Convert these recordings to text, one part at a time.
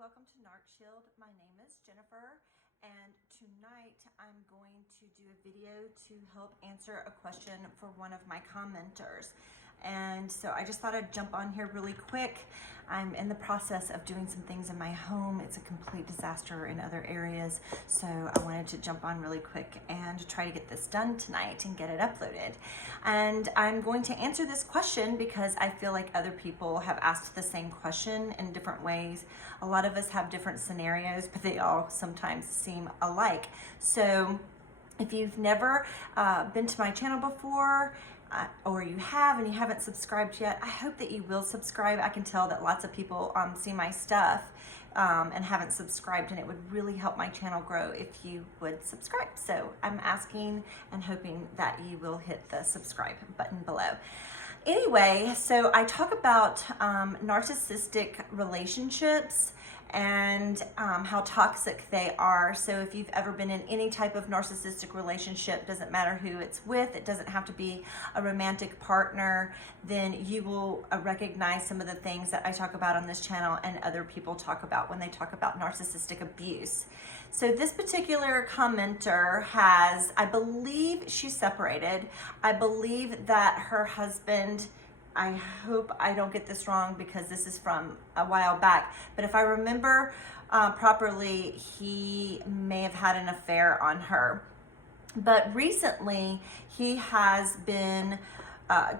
welcome to NarcShield. My name is Jennifer, and tonight I'm going to do a video to help answer a question for one of my commenters. And so I just thought I'd jump on here really quick. I'm in the process of doing some things in my home. It's a complete disaster in other areas. So I wanted to jump on really quick and try to get this done tonight and get it uploaded. And I'm going to answer this question because I feel like other people have asked the same question in different ways. A lot of us have different scenarios, but they all sometimes seem alike. So if you've never been to my channel before, or you have and you haven't subscribed yet, I hope that you will subscribe. I can tell that lots of people see my stuff and haven't subscribed, and it would really help my channel grow if you would subscribe. So I'm asking and hoping that you will hit the subscribe button below. Anyway, so I talk about narcissistic relationships and how toxic they are. So if you've ever been in any type of narcissistic relationship, doesn't matter who it's with, it doesn't have to be a romantic partner, then you will recognize some of the things that I talk about on this channel and other people talk about when they talk about narcissistic abuse. So this particular commenter has, I believe she's separated. I believe that her husband, I hope I don't get this wrong because this is from a while back, but if I remember properly, he may have had an affair on her. But recently, he has been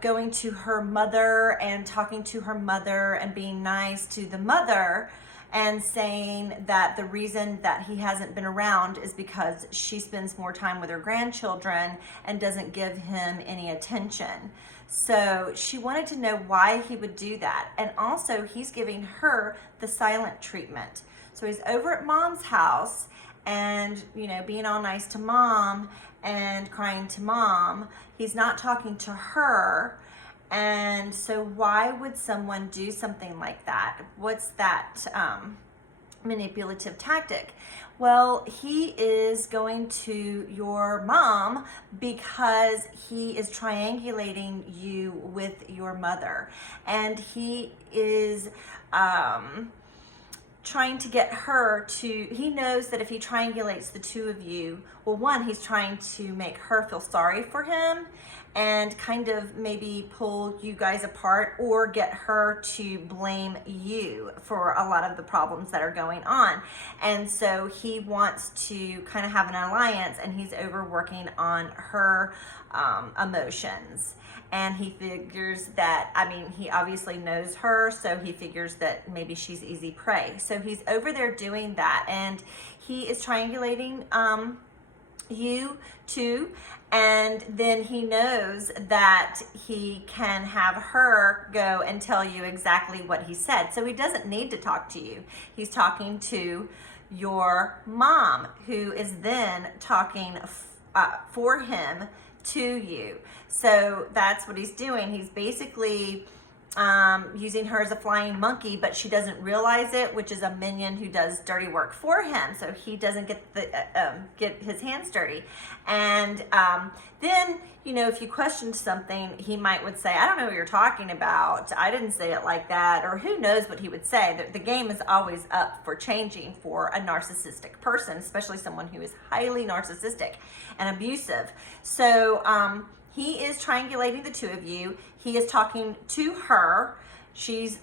going to her mother and talking to her mother and being nice to the mother and saying that the reason that he hasn't been around is because she spends more time with her grandchildren and doesn't give him any attention. So she wanted to know why he would do that. And also he's giving her the silent treatment. So he's over at mom's house and, you know, being all nice to mom and crying to mom. He's not talking to her. And so why would someone do something like that? What's that manipulative tactic? Well, he is going to your mom because he is triangulating you with your mother. And he is trying to get her to, he knows that if he triangulates the two of you, well, one, he's trying to make her feel sorry for him and kind of maybe pull you guys apart or get her to blame you for a lot of the problems that are going on. And so he wants to kind of have an alliance, and he's overworking on her emotions. And he figures that, I mean, he obviously knows her, so he figures that maybe she's easy prey. So he's over there doing that, and he is triangulating you two, and then he knows that he can have her go and tell you exactly what he said. So he doesn't need to talk to you. He's talking to your mom, who is then talking for him to you. So that's what he's doing. He's basically using her as a flying monkey, but she doesn't realize it, which is a minion who does dirty work for him, so he doesn't get the get his hands dirty. And then, you know, if you questioned something, he would say, I don't know what you're talking about, I didn't say it like that, or who knows what he would say. The game is always up for changing for a narcissistic person, especially someone who is highly narcissistic and abusive. So he is triangulating the two of you. He is talking to her. She's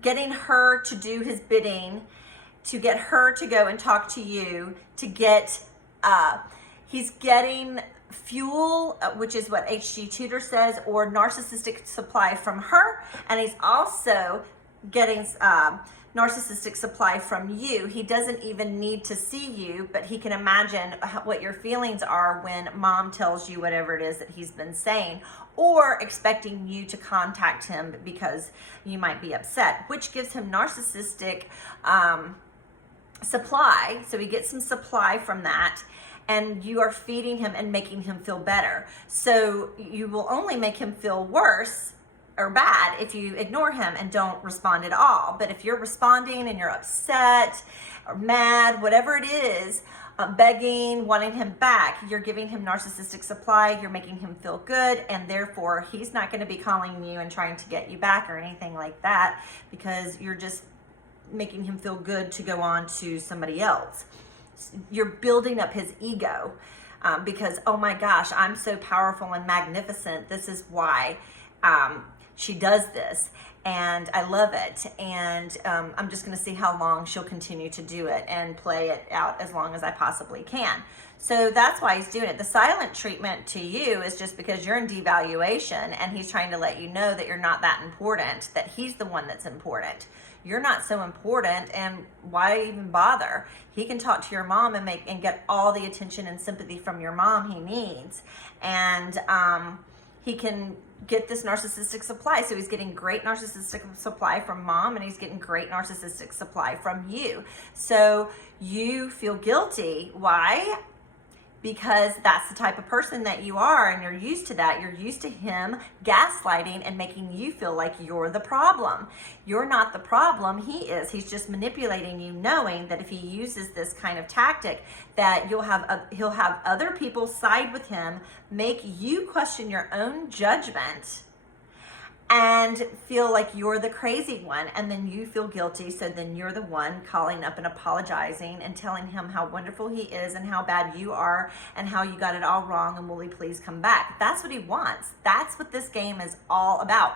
getting her to do his bidding, to get her to go and talk to you, to get, he's getting fuel, which is what HG Tutor says, or narcissistic supply from her. And he's also getting narcissistic supply from you. He doesn't even need to see you, but he can imagine what your feelings are when mom tells you whatever it is that he's been saying, or expecting you to contact him because you might be upset, which gives him narcissistic supply. So he gets some supply from that, and you are feeding him and making him feel better. So you will only make him feel worse or bad if you ignore him and don't respond at all. But if you're responding and you're upset or mad, whatever it is, begging, wanting him back. You're giving him narcissistic supply. You're making him feel good, and therefore he's not going to be calling you and trying to get you back or anything like that, because you're just making him feel good to go on to somebody else. You're building up his ego because, oh my gosh, I'm so powerful and magnificent. This is why she does this. And I love it, and I'm just going to see how long she'll continue to do it and play it out as long as I possibly can. So that's why he's doing it. The silent treatment to you is just because you're in devaluation, and he's trying to let you know that you're not that important, that he's the one that's important. You're not so important, and why even bother? He can talk to your mom and get all the attention and sympathy from your mom he needs, and he can get this narcissistic supply. So he's getting great narcissistic supply from mom, and he's getting great narcissistic supply from you. So you feel guilty. Why? Because that's the type of person that you are, and you're used to that. You're used to him gaslighting and making you feel like you're the problem. You're not the problem, he is. He's just manipulating you, knowing that if he uses this kind of tactic, that he'll have other people side with him, make you question your own judgment, and feel like you're the crazy one, and then you feel guilty. So then you're the one calling up and apologizing and telling him how wonderful he is and how bad you are and how you got it all wrong, and will he please come back. That's what he wants. That's what this game is all about.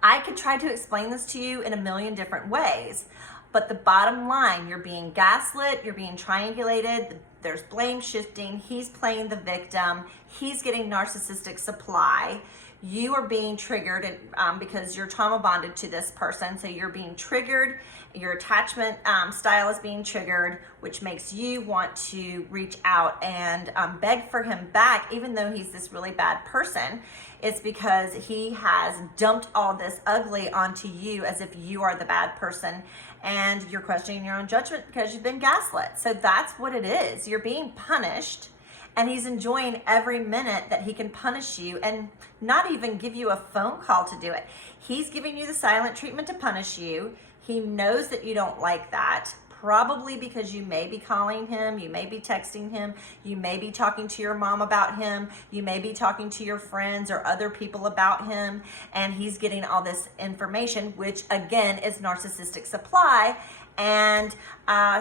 I could try to explain this to you in a million different ways, but the bottom line, you're being gaslit, you're being triangulated, there's blame shifting, he's playing the victim, he's getting narcissistic supply. You are being triggered because you're trauma bonded to this person. So you're being triggered. Your attachment style is being triggered, which makes you want to reach out and beg for him back, even though he's this really bad person. It's because he has dumped all this ugly onto you as if you are the bad person, and you're questioning your own judgment because you've been gaslit. So that's what it is. You're being punished. And he's enjoying every minute that he can punish you and not even give you a phone call to do it. He's giving you the silent treatment to punish you. He knows that you don't like that, probably because you may be calling him, you may be texting him, you may be talking to your mom about him, you may be talking to your friends or other people about him, and he's getting all this information, which again is narcissistic supply. And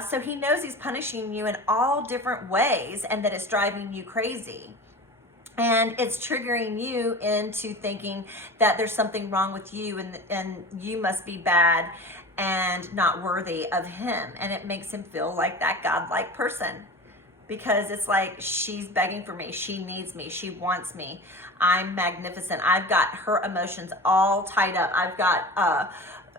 so he knows he's punishing you in all different ways, and that it's driving you crazy. And it's triggering you into thinking that there's something wrong with you, and you must be bad and not worthy of him. And it makes him feel like that godlike person, because it's like, she's begging for me, she needs me, she wants me, I'm magnificent, I've got her emotions all tied up, I've got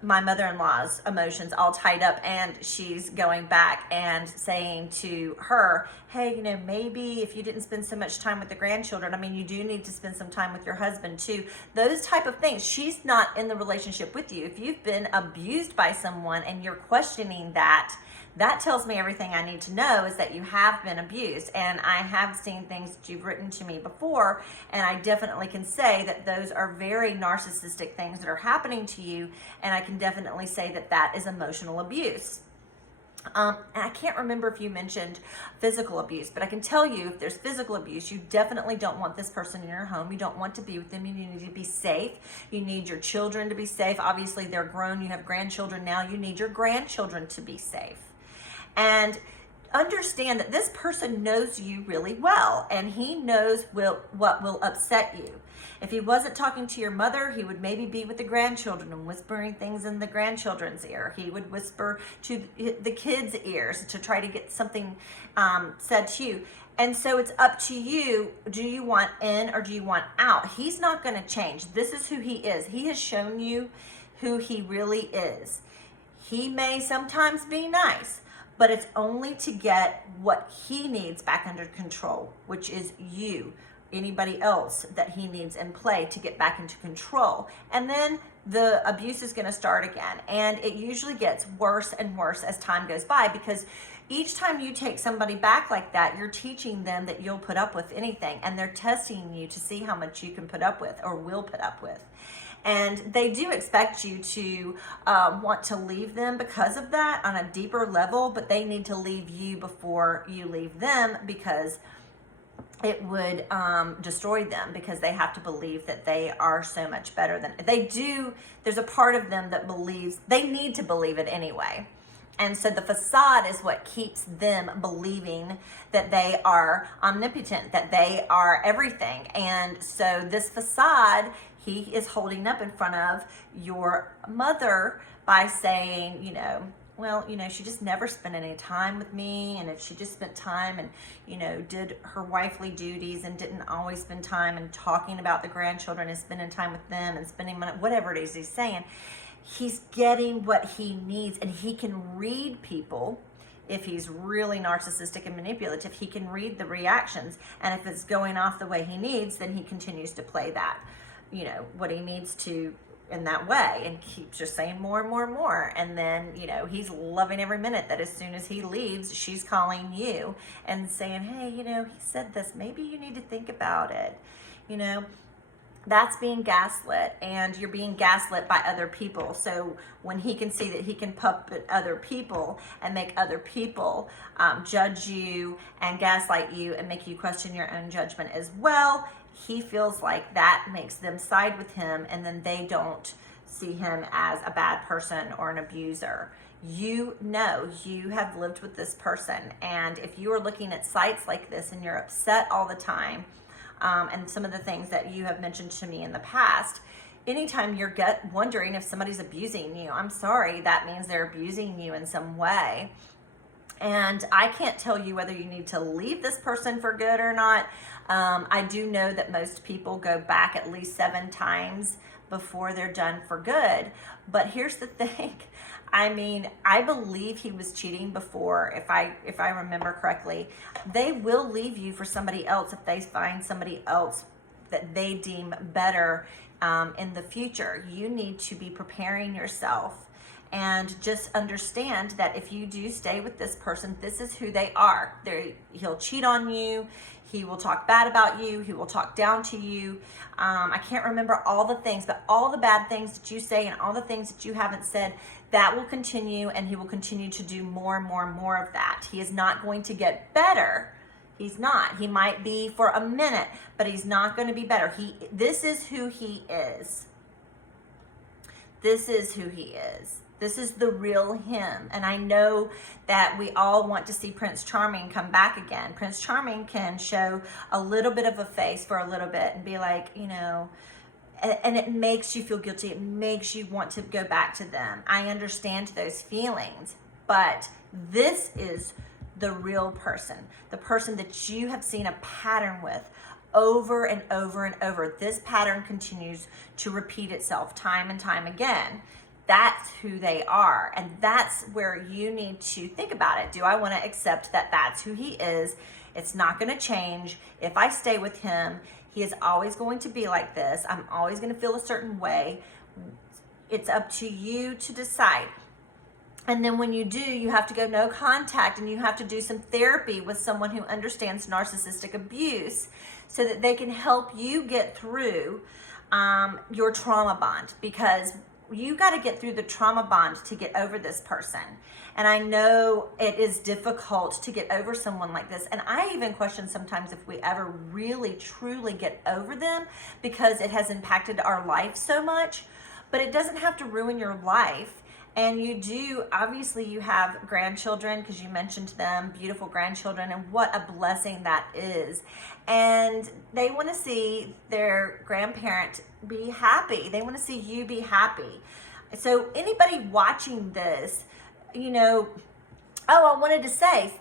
my mother-in-law's emotions all tied up, and she's going back and saying to her, hey, you know, maybe if you didn't spend so much time with the grandchildren, I mean, you do need to spend some time with your husband too. Those type of things. She's not in the relationship with you. If you've been abused by someone and you're questioning that, that tells me everything I need to know, is that you have been abused. And I have seen things that you've written to me before, and I definitely can say that those are very narcissistic things that are happening to you, and I can definitely say that that is emotional abuse. And I can't remember if you mentioned physical abuse, but I can tell you, if there's physical abuse, you definitely don't want this person in your home. You don't want to be with them. You need to be safe. You need your children to be safe. Obviously, they're grown. You have grandchildren now. You need your grandchildren to be safe. And understand that this person knows you really well, and he knows what will upset you. If he wasn't talking to your mother, he would maybe be with the grandchildren and whispering things in the grandchildren's ear. He would whisper to the kids' ears to try to get something said to you. And so it's up to you. Do you want in or do you want out? He's not going to change. This is who he is. He has shown you who he really is. He may sometimes be nice, but it's only to get what he needs back under control, which is you, anybody else that he needs in play to get back into control. And then the abuse is going to start again. And it usually gets worse and worse as time goes by, because each time you take somebody back like that, you're teaching them that you'll put up with anything, and they're testing you to see how much you can put up with or will put up with. And they do expect you to want to leave them because of that on a deeper level, but they need to leave you before you leave them, because it would destroy them, because they have to believe that they are so much better than they do. There's a part of them that believes they need to believe it anyway. And so the facade is what keeps them believing that they are omnipotent, that they are everything. And so this facade, he is holding up in front of your mother by saying, you know, well, you know, she just never spent any time with me. And if she just spent time and, you know, did her wifely duties and didn't always spend time and talking about the grandchildren and spending time with them and spending money, whatever it is he's saying, he's getting what he needs. And he can read people. If he's really narcissistic and manipulative, he can read the reactions. And if it's going off the way he needs, then he continues to play that, you know, what he needs to in that way, and keeps just saying more and more and more. And then, you know, he's loving every minute that as soon as he leaves, she's calling you and saying, hey, you know, he said this, maybe you need to think about it. You know, that's being gaslit, and you're being gaslit by other people. So when he can see that he can puppet other people and make other people judge you and gaslight you and make you question your own judgment as well, he feels like that makes them side with him, and then they don't see him as a bad person or an abuser. You know, you have lived with this person, and if you are looking at sites like this and you're upset all the time, and some of the things that you have mentioned to me in the past, anytime you're wondering if somebody's abusing you, I'm sorry, that means they're abusing you in some way. And I can't tell you whether you need to leave this person for good or not. I do know that most people go back at least 7 times before they're done for good. But here's the thing. I mean, I believe he was cheating before, if I remember correctly. They will leave you for somebody else if they find somebody else that they deem better in the future. You need to be preparing yourself. And just understand that if you do stay with this person, this is who they are. He'll cheat on you. He will talk bad about you. He will talk down to you. I can't remember all the things, but all the bad things that you say and all the things that you haven't said, that will continue, and he will continue to do more and more and more of that. He is not going to get better. He's not. He might be for a minute, but he's not going to be better. This is who he is. This is who he is. This is the real him. And I know that we all want to see Prince Charming come back again. Prince Charming can show a little bit of a face for a little bit and be like, you know, and it makes you feel guilty. It makes you want to go back to them. I understand those feelings, but this is the real person, the person that you have seen a pattern with over and over and over. This pattern continues to repeat itself time and time again. That's who they are. And that's where you need to think about it. Do I want to accept that that's who he is? It's not going to change. If I stay with him, he is always going to be like this. I'm always going to feel a certain way. It's up to you to decide. And then when you do, you have to go no contact, and you have to do some therapy with someone who understands narcissistic abuse so that they can help you get through your trauma bond, because you got to get through the trauma bond to get over this person. And I know it is difficult to get over someone like this. And I even question sometimes if we ever really, truly get over them, because it has impacted our life so much. But it doesn't have to ruin your life. And you do, obviously you have grandchildren, because you mentioned them, beautiful grandchildren, and what a blessing that is. And they want to see their grandparent be happy. They want to see you be happy. So anybody watching this, you know, I wanted to say,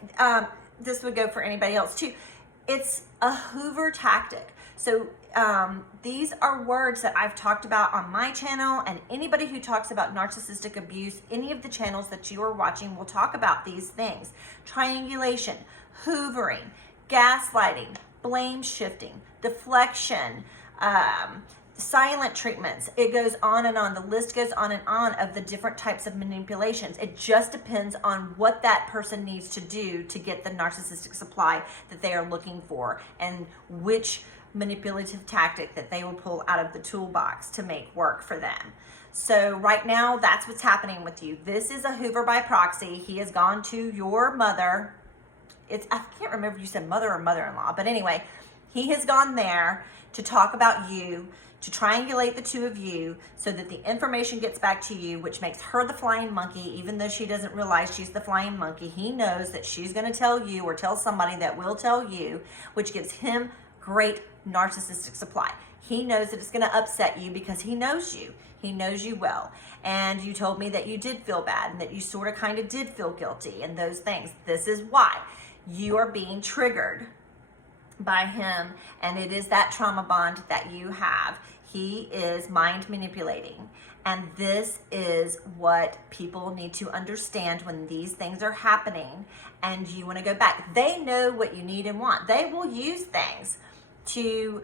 this would go for anybody else too. It's a Hoover tactic. So these are words that I've talked about on my channel, and anybody who talks about narcissistic abuse, any of the channels that you are watching will talk about these things. Triangulation, hoovering, gaslighting, blame shifting, deflection, silent treatments. It goes on and on. The list goes on and on of the different types of manipulations. It just depends on what that person needs to do to get the narcissistic supply that they are looking for, and which manipulative tactic that they will pull out of the toolbox to make work for them. So right now, that's what's happening with you. This is a Hoover by proxy. He has gone to your mother. I can't remember if you said mother or mother-in-law, but anyway, he has gone there to talk about you, to triangulate the two of you so that the information gets back to you, which makes her the flying monkey, even though she doesn't realize she's the flying monkey. He knows that she's going to tell you or tell somebody that will tell you, which gives him great narcissistic supply. He knows that it's going to upset you because he knows you. He knows you well. And you told me that you did feel bad and that you sort of kind of did feel guilty and those things. This is why you are being triggered by him, and it is that trauma bond that you have. He is mind manipulating, and this is what people need to understand when these things are happening and you want to go back. They know what you need and want. They will use things to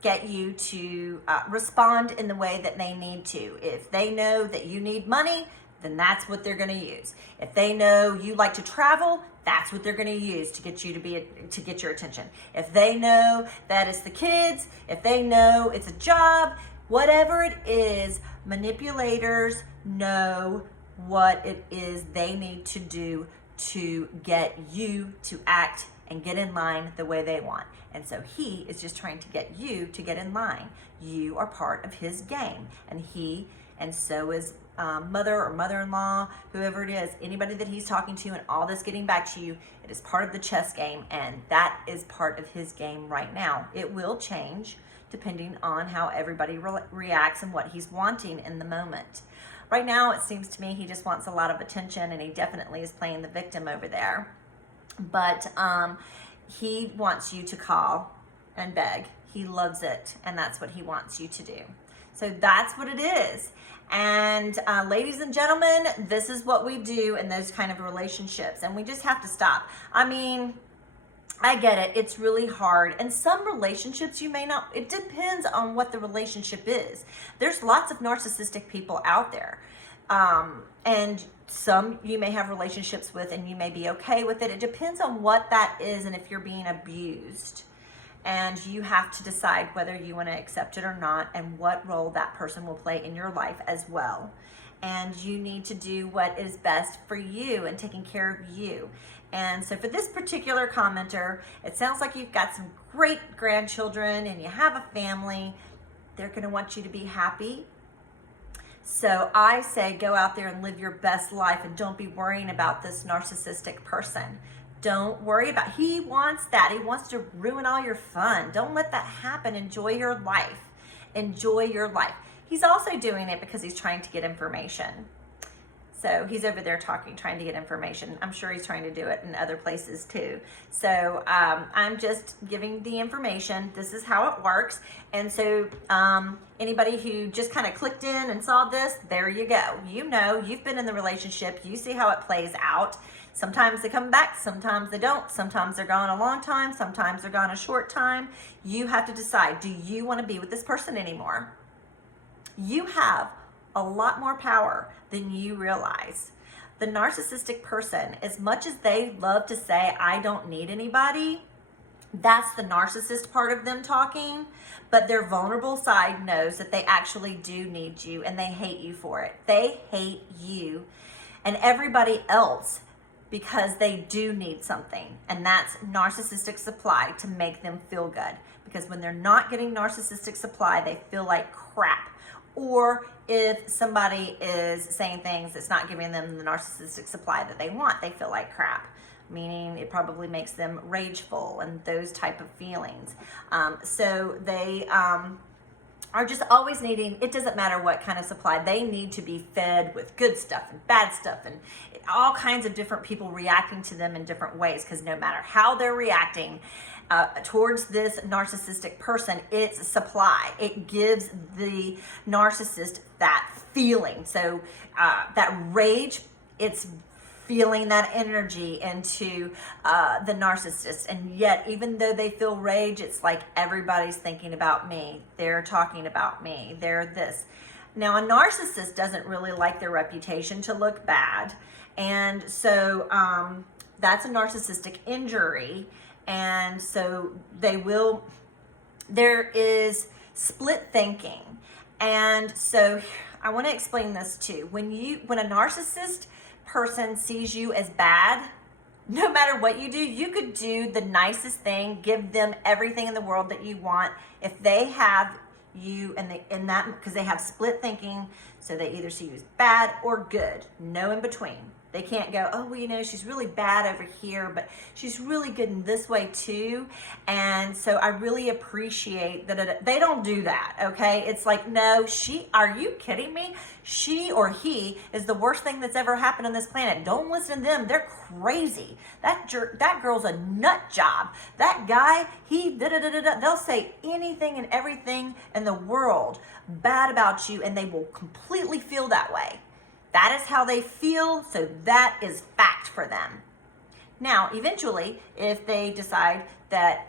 get you to respond in the way that they need to. If they know that you need money, then that's what they're going to use. If they know you like to travel, that's what they're going to use to get you to get your attention. If they know that it's the kids, if they know it's a job, whatever it is, manipulators know what it is they need to do to get you to act and get in line the way they want. And so he is just trying to get you to get in line. You are part of his game, and so is mother or mother-in-law, whoever it is, anybody that he's talking to, and all this getting back to you, it is part of the chess game, and that is part of his game right now. It will change depending on how everybody reacts and what he's wanting in the moment. Right now, it seems to me he just wants a lot of attention, and he definitely is playing the victim over there. But he wants you to call and beg. He loves it, and that's what he wants you to do. So that's what it is. And ladies and gentlemen, this is what we do in those kind of relationships, and we just have to stop. I mean, I get it. It's really hard. And some relationships you may not, it depends on what the relationship is. There's lots of narcissistic people out there. And some you may have relationships with and you may be okay with it. It depends on what that is and if you're being abused. And you have to decide whether you want to accept it or not and what role that person will play in your life as well. And you need to do what is best for you and taking care of you. And so for this particular commenter, it sounds like you've got some great grandchildren and you have a family. They're going to want you to be happy. So I say go out there and live your best life and don't be worrying about this narcissistic person. Don't worry about, he wants that. He wants to ruin all your fun. Don't let that happen. Enjoy your life. Enjoy your life. He's also doing it because he's trying to get information. So he's over there talking, trying to get information. I'm sure he's trying to do it in other places too. So I'm just giving the information. This is how it works. And so anybody who just kind of clicked in and saw this, there you go. You know, you've been in the relationship. You see how it plays out. Sometimes they come back, sometimes they don't. Sometimes they're gone a long time, sometimes they're gone a short time. You have to decide, do you want to be with this person anymore? You have a lot more power than you realize. The narcissistic person, as much as they love to say, I don't need anybody, that's the narcissist part of them talking, but their vulnerable side knows that they actually do need you and they hate you for it. They hate you and everybody else because they do need something, and that's narcissistic supply to make them feel good. Because when they're not getting narcissistic supply, they feel like crap. Or if somebody is saying things that's not giving them the narcissistic supply that they want, they feel like crap. Meaning it probably makes them rageful and those type of feelings. So they are just always needing, it doesn't matter what kind of supply, they need to be fed with good stuff and bad stuff and all kinds of different people reacting to them in different ways, because no matter how they're reacting towards this narcissistic person, it's supply. It gives the narcissist that feeling. So that rage, it's feeling that energy into the narcissist. And yet, even though they feel rage, it's like everybody's thinking about me. They're talking about me. They're this. Now, a narcissist doesn't really like their reputation to look bad. And so that's a narcissistic injury. And so they will there is split thinking. And so I want to explain this too. When a narcissist person sees you as bad, no matter what you do, you could do the nicest thing, give them everything in the world that you want. If they have you and that because they have split thinking, so they either see you as bad or good, no in between. They can't go, oh, well, you know, she's really bad over here, but she's really good in this way too. And so I really appreciate that they don't do that, okay? It's like, no, are you kidding me? She or he is the worst thing that's ever happened on this planet. Don't listen to them. They're crazy. That girl's a nut job. That guy, they'll say anything and everything in the world bad about you, and they will completely feel that way. That is how they feel, so that is fact for them. Now, eventually, if they decide that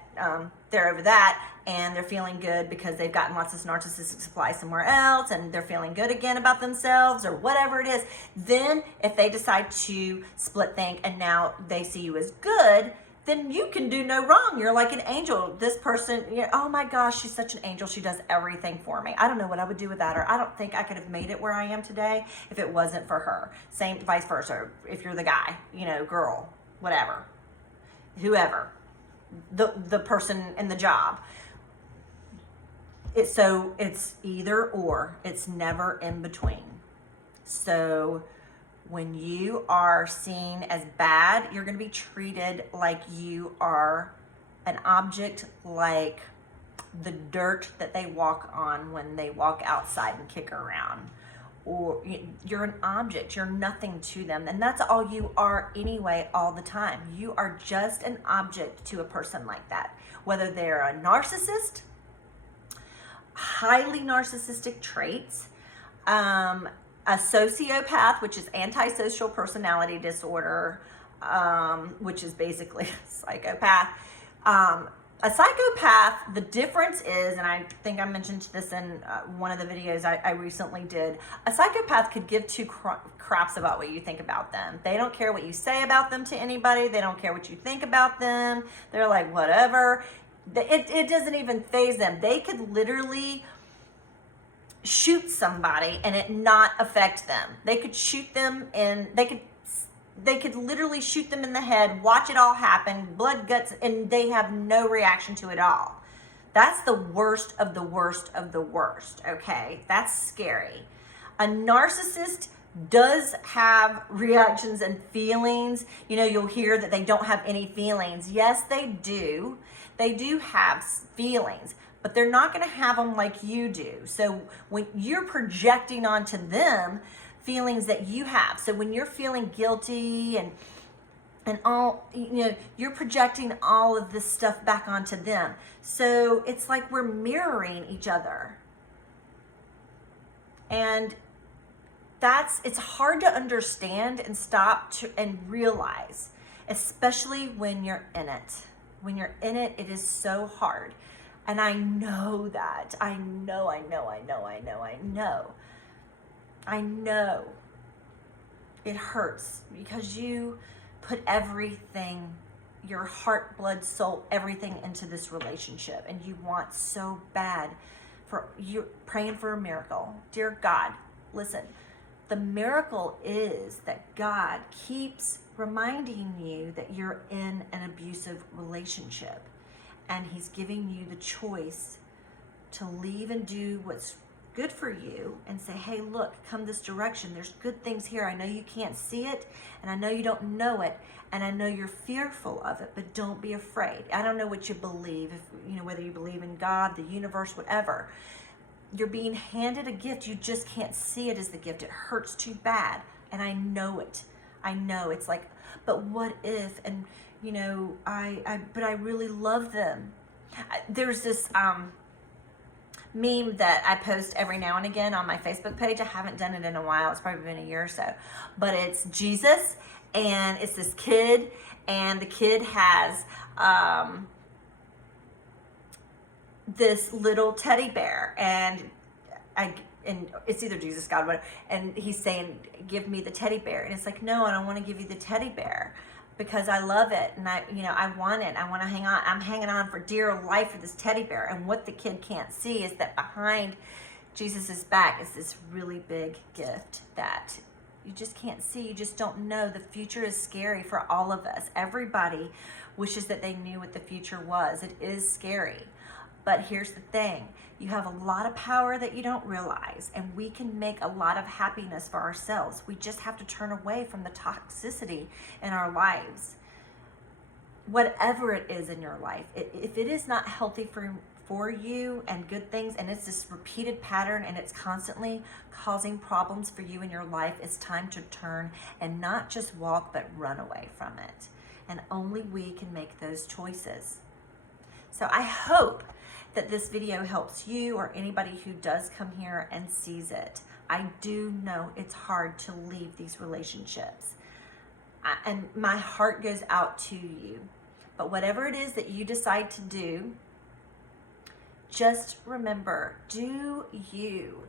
they're over that and they're feeling good because they've gotten lots of narcissistic supply somewhere else and they're feeling good again about themselves or whatever it is, then if they decide to split think and now they see you as good, then you can do no wrong. You're like an angel. This person, you know, oh my gosh, she's such an angel. She does everything for me. I don't know what I would do without her. I don't think I could have made it where I am today if it wasn't for her. Same, vice versa. If you're the guy, you know, girl, whatever, whoever, the person in the job. It's either or. It's never in between. So when you are seen as bad, you're going to be treated like you are an object, like the dirt that they walk on when they walk outside and kick around. Or you're an object, you're nothing to them. And that's all you are anyway, all the time. You are just an object to a person like that. Whether they're a narcissist, highly narcissistic traits, a sociopath, which is antisocial personality disorder, which is basically a psychopath. A psychopath, the difference is, and I think I mentioned this in one of the videos I recently did, a psychopath could give two craps about what you think about them. They don't care what you say about them to anybody. They don't care what you think about them. They're like, whatever. It doesn't even faze them. They could literally shoot somebody and it not affect them. They could shoot them they could literally shoot them in the head, watch it all happen, blood, guts, and they have no reaction to it all. That's the worst of the worst of the worst, okay? That's scary. A narcissist does have reactions and feelings. You know, you'll hear that they don't have any feelings. Yes, they do. They do have feelings, but they're not going to have them like you do. So when you're projecting onto them feelings that you have, so when you're feeling guilty and all, you know, you're projecting all of this stuff back onto them. So it's like we're mirroring each other. And it's hard to understand and stop and realize, especially when you're in it. When you're in it, it is so hard. And I know that. I know. It hurts because you put everything, your heart, blood, soul, everything into this relationship. And you want so bad you're praying for a miracle. Dear God, listen, the miracle is that God keeps reminding you that you're in an abusive relationship. And he's giving you the choice to leave and do what's good for you and say, hey, look, come this direction. There's good things here. I know you can't see it, and I know you don't know it, and I know you're fearful of it, but don't be afraid. I don't know what you believe, whether you believe in God, the universe, whatever. You're being handed a gift. You just can't see it as the gift. It hurts too bad, and I know it. I know. It's like, but what if? And but I really love them. There's this meme that I post every now and again on my Facebook page. I haven't done it in a while. It's probably been a year or so. But it's Jesus, and it's this kid, and the kid has this little teddy bear, and it's either Jesus, God, whatever, and he's saying, give me the teddy bear. And it's like, no, I don't want to give you the teddy bear. because I love it and I want it. I want to hang on. I'm hanging on for dear life for this teddy bear. And what the kid can't see is that behind Jesus's back is this really big gift that you just can't see. You just don't know. The future is scary for all of us. Everybody wishes that they knew what the future was. It is scary. But here's the thing. You have a lot of power that you don't realize, and we can make a lot of happiness for ourselves. We just have to turn away from the toxicity in our lives. Whatever it is in your life, if it is not healthy for you and good things, and it's this repeated pattern and it's constantly causing problems for you in your life, it's time to turn and not just walk, but run away from it. And only we can make those choices. So I hope that this video helps you or anybody who does come here and sees it. I do know it's hard to leave these relationships. And my heart goes out to you. But whatever it is that you decide to do, just remember, do you.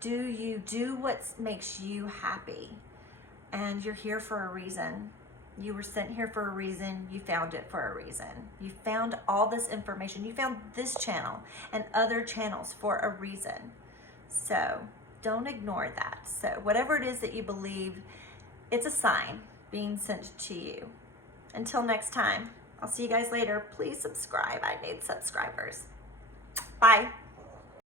Do what makes you happy. And you're here for a reason. You were sent here for a reason. You found it for a reason. You found all this information. You found this channel and other channels for a reason. So don't ignore that. So whatever it is that you believe, it's a sign being sent to you. Until next time, I'll see you guys later. Please subscribe. I need subscribers. Bye.